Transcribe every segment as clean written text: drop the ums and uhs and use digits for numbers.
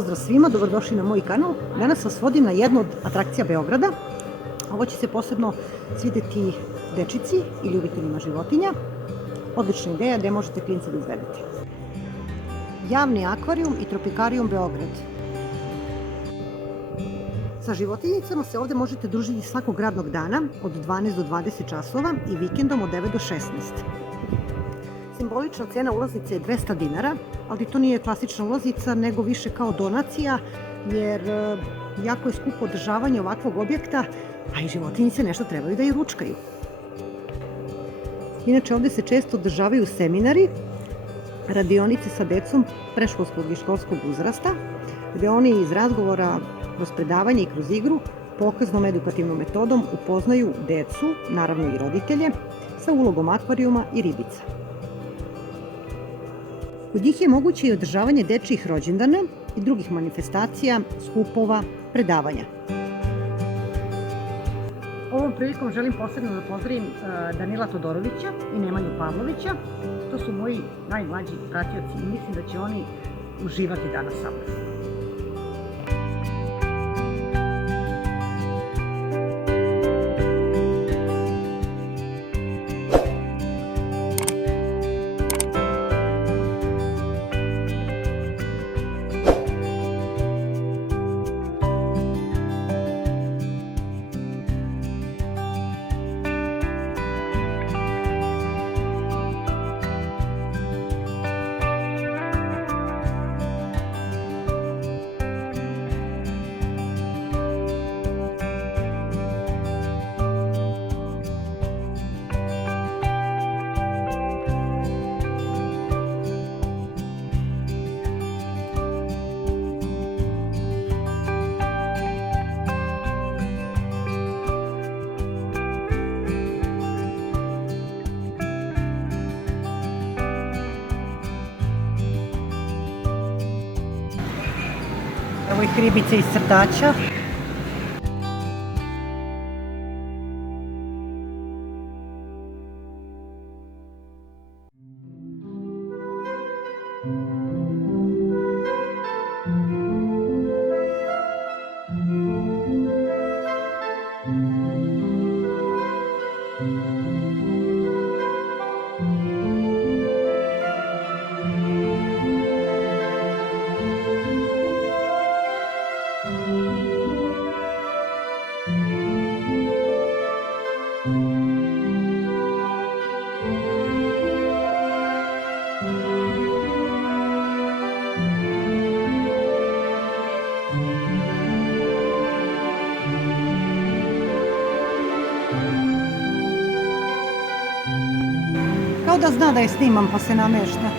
Pozdrav svima, dobrodošli na moj kanal. Danas vas vodim na jednu od atrakcija Beograda. Ovo će se posebno svideti dečici i ljubiteljima životinja. Odlična ideja gde možete klinca da izvedete. Javni akvarijum i tropikarijum Beograd. Sa životinjicama se ovde možete družiti svakog radnog dana od 12 do 20 časova i vikendom od 9 do 16. Simbolična cena ulaznice je 200 dinara, ali to nije klasična ulaznica, nego više kao donacija, jer jako je skupo održavanje ovakvog objekta, a i životinjice nešto trebaju da i ručkaju. Inače, ovde se često održavaju seminari, radionice sa decom predškolskog i školskog uzrasta, gde oni iz razgovora, kroz predavanje i kroz igru, pokaznom edukativnom metodom upoznaju decu, naravno i roditelje, sa ulogom akvarijuma i ribica. Kod njih je moguće i održavanje dečijih rođendana i drugih manifestacija, skupova, predavanja. Ovom prilikom želim posebno da pozdravim Danila Todorovića i Nemanju Pavlovića. To su moji najmlađi pratioci i mislim da će oni uživati danas sa mnom. Evo ih ribice iz crtača. Kao da zna da je snimam pa se namešta.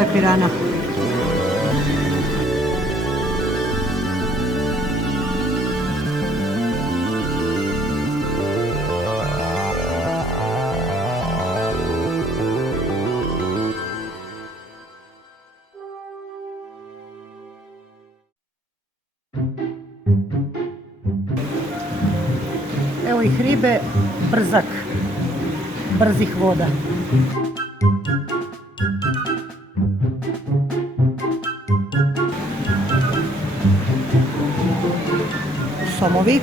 je pirana. Evo ih ribe, brzak, brzih voda. Somovi.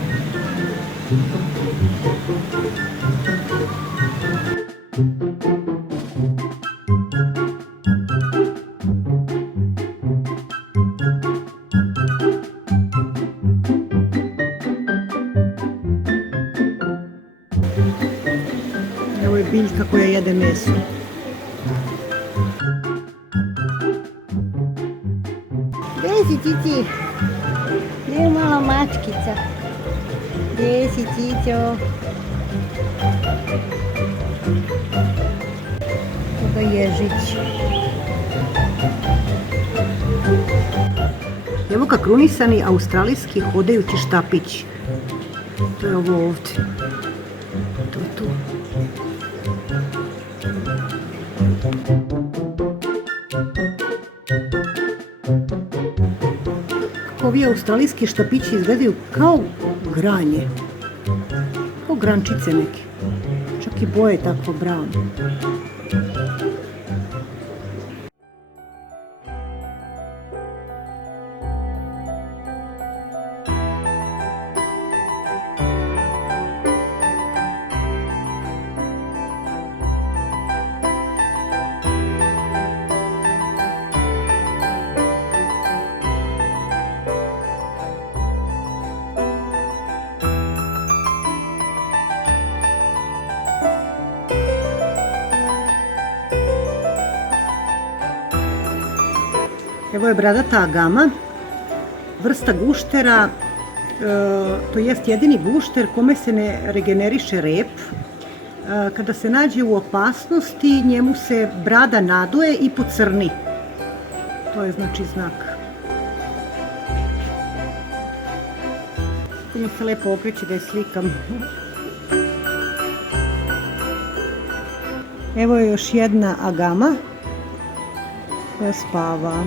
Evo je biljka koja jede meso. Gdje si, Cici? Gdje je mala mačkica? Gdje si, Cico? Ovo je ježić. Evo ga krunisani australijski hodajući štapić. To je ovo ovdje. To je tu. Kako ovi australijski štapići izgledaju kao granje. Kao grančice neke. Čak i boje je takvo brown. Evo je bradata agama, vrsta guštera, to jest jedini gušter kome se ne regeneriše rep. Kada se nađe u opasnosti, njemu se brada nadoje i pocrni. To je znači znak. Kako mi se lepo okreće da je slikam. Evo je još jedna agama koja spava.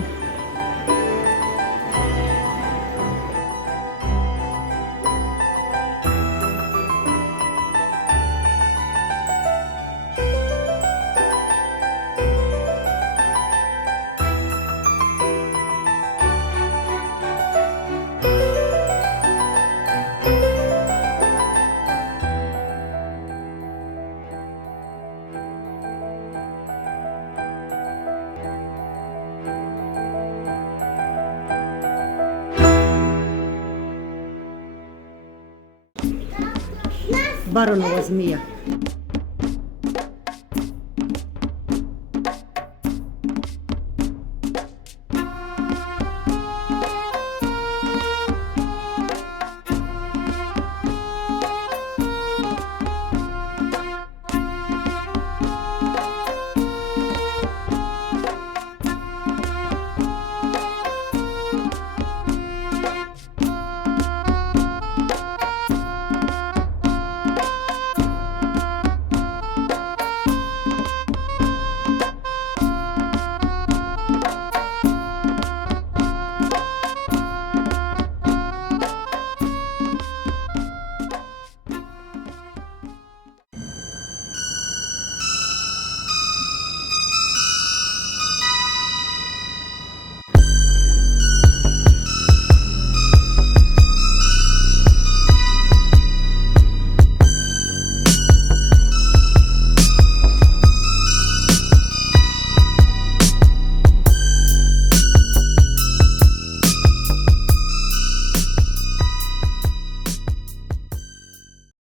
Baronova zmija.